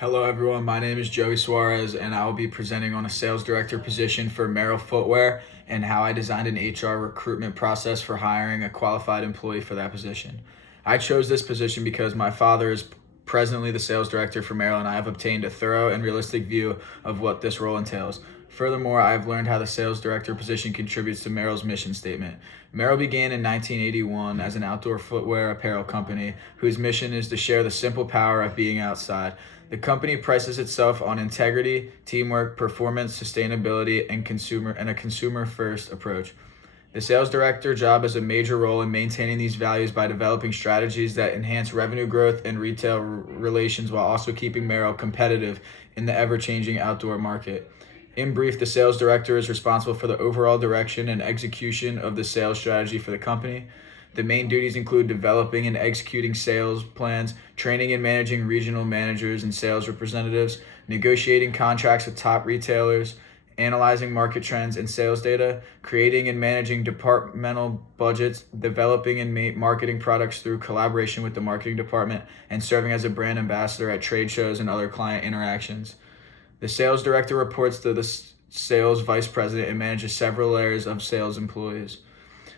Hello everyone, my name is Joey Suarez and I will be presenting on a sales director position for Merrell Footwear and how I designed an HR recruitment process for hiring a qualified employee for that position. I chose this position because my father is presently the sales director for Merrell and I have obtained a thorough and realistic view of what this role entails. Furthermore, I have learned how the sales director position contributes to Merrell's mission statement. Merrell began in 1981 as an outdoor footwear apparel company whose mission is to share the simple power of being outside. The company prices itself on integrity, teamwork, performance, sustainability, and a consumer-first approach. The sales director job has a major role in maintaining these values by developing strategies that enhance revenue growth and retail relations while also keeping Merrell competitive in the ever-changing outdoor market. In brief, the sales director is responsible for the overall direction and execution of the sales strategy for the company. The main duties include developing and executing sales plans, training and managing regional managers and sales representatives, negotiating contracts with top retailers, analyzing market trends and sales data, creating and managing departmental budgets, developing and marketing products through collaboration with the marketing department, and serving as a brand ambassador at trade shows and other client interactions. The sales director reports to the sales vice president and manages several layers of sales employees.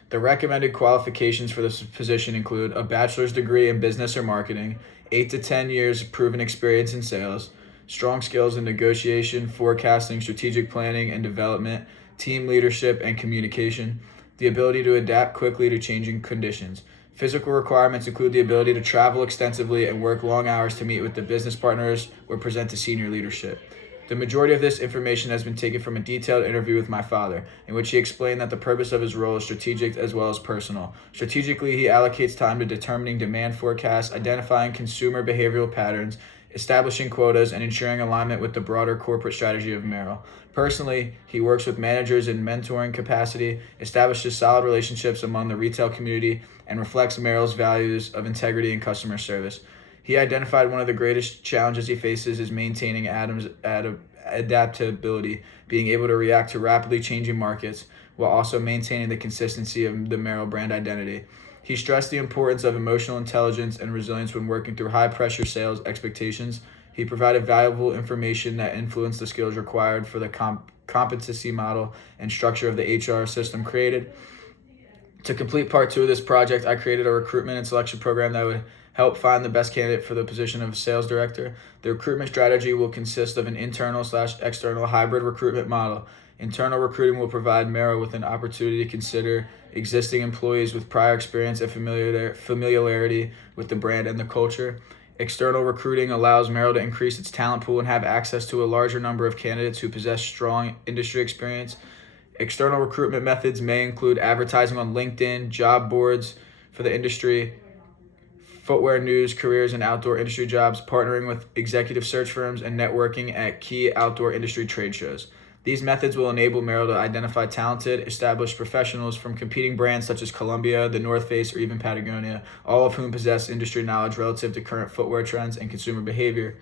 The recommended qualifications for this position include a bachelor's degree in business or marketing, 8 to 10 years proven experience in sales, strong skills in negotiation, forecasting, strategic planning and development, team leadership and communication, the ability to adapt quickly to changing conditions. Physical requirements include the ability to travel extensively and work long hours to meet with the business partners or present to senior leadership. The majority of this information has been taken from a detailed interview with my father, in which he explained that the purpose of his role is strategic as well as personal. Strategically, he allocates time to determining demand forecasts, identifying consumer behavioral patterns, establishing quotas, and ensuring alignment with the broader corporate strategy of Merrell. Personally, he works with managers in mentoring capacity, establishes solid relationships among the retail community, and reflects Merrell's values of integrity and customer service. He identified one of the greatest challenges he faces is maintaining Adam's adaptability, being able to react to rapidly changing markets while also maintaining the consistency of the Merrell brand identity. He stressed the importance of emotional intelligence and resilience when working through high-pressure sales expectations. He provided valuable information that influenced the skills required for the competency model and structure of the HR system created. To complete part 2 of this project, I created a recruitment and selection program that would help find the best candidate for the position of sales director. The recruitment strategy will consist of an internal/external hybrid recruitment model. Internal recruiting will provide Merrell with an opportunity to consider existing employees with prior experience and familiarity with the brand and the culture. External recruiting allows Merrell to increase its talent pool and have access to a larger number of candidates who possess strong industry experience. External recruitment methods may include advertising on LinkedIn, job boards for the industry, footwear news, careers, and outdoor industry jobs, partnering with executive search firms, and networking at key outdoor industry trade shows. These methods will enable Merrell to identify talented, established professionals from competing brands such as Columbia, The North Face, or even Patagonia, all of whom possess industry knowledge relative to current footwear trends and consumer behavior.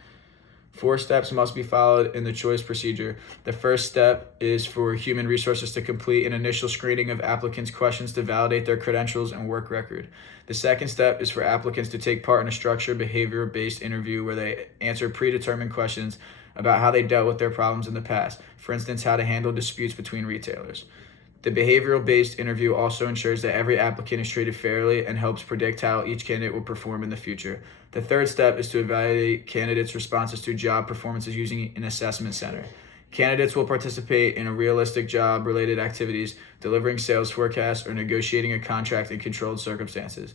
4 steps must be followed in the choice procedure. The first step is for human resources to complete an initial screening of applicants' questions to validate their credentials and work record. The second step is for applicants to take part in a structured behavior-based interview where they answer predetermined questions about how they dealt with their problems in the past. For instance, how to handle disputes between retailers. The behavioral-based interview also ensures that every applicant is treated fairly and helps predict how each candidate will perform in the future. The third step is to evaluate candidates' responses to job performances using an assessment center. Candidates will participate in realistic job-related activities, delivering sales forecasts, or negotiating a contract in controlled circumstances.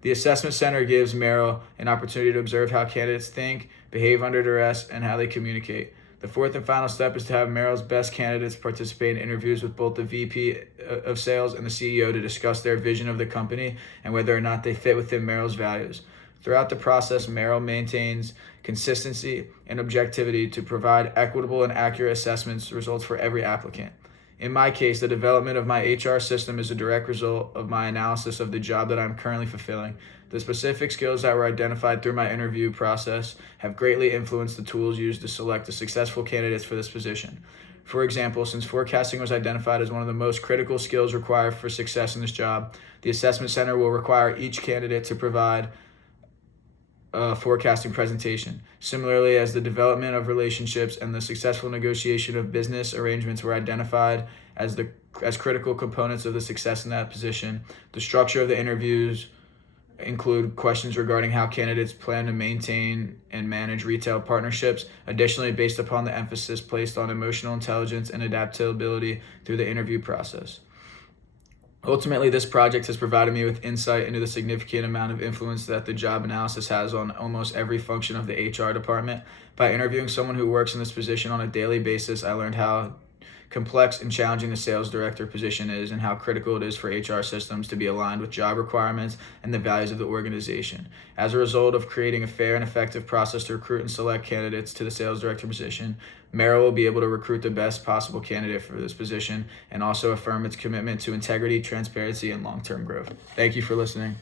The assessment center gives Merrell an opportunity to observe how candidates think, behave under duress, and how they communicate. The fourth and final step is to have Merrell's best candidates participate in interviews with both the VP of sales and the CEO to discuss their vision of the company and whether or not they fit within Merrell's values. Throughout the process, Merrell maintains consistency and objectivity to provide equitable and accurate assessments results for every applicant. In my case, the development of my HR system is a direct result of my analysis of the job that I'm currently fulfilling. The specific skills that were identified through my interview process have greatly influenced the tools used to select the successful candidates for this position. For example, since forecasting was identified as one of the most critical skills required for success in this job, the assessment center will require each candidate to provide forecasting presentation. Similarly, as the development of relationships and the successful negotiation of business arrangements were identified as critical components of the success in that position, the structure of the interviews include questions regarding how candidates plan to maintain and manage retail partnerships. Additionally, based upon the emphasis placed on emotional intelligence and adaptability through the interview process. Ultimately, this project has provided me with insight into the significant amount of influence that the job analysis has on almost every function of the HR department. By interviewing someone who works in this position on a daily basis, I learned how complex and challenging the sales director position is and how critical it is for HR systems to be aligned with job requirements and the values of the organization. As a result of creating a fair and effective process to recruit and select candidates to the sales director position, Merrill will be able to recruit the best possible candidate for this position and also affirm its commitment to integrity, transparency, and long-term growth. Thank you for listening.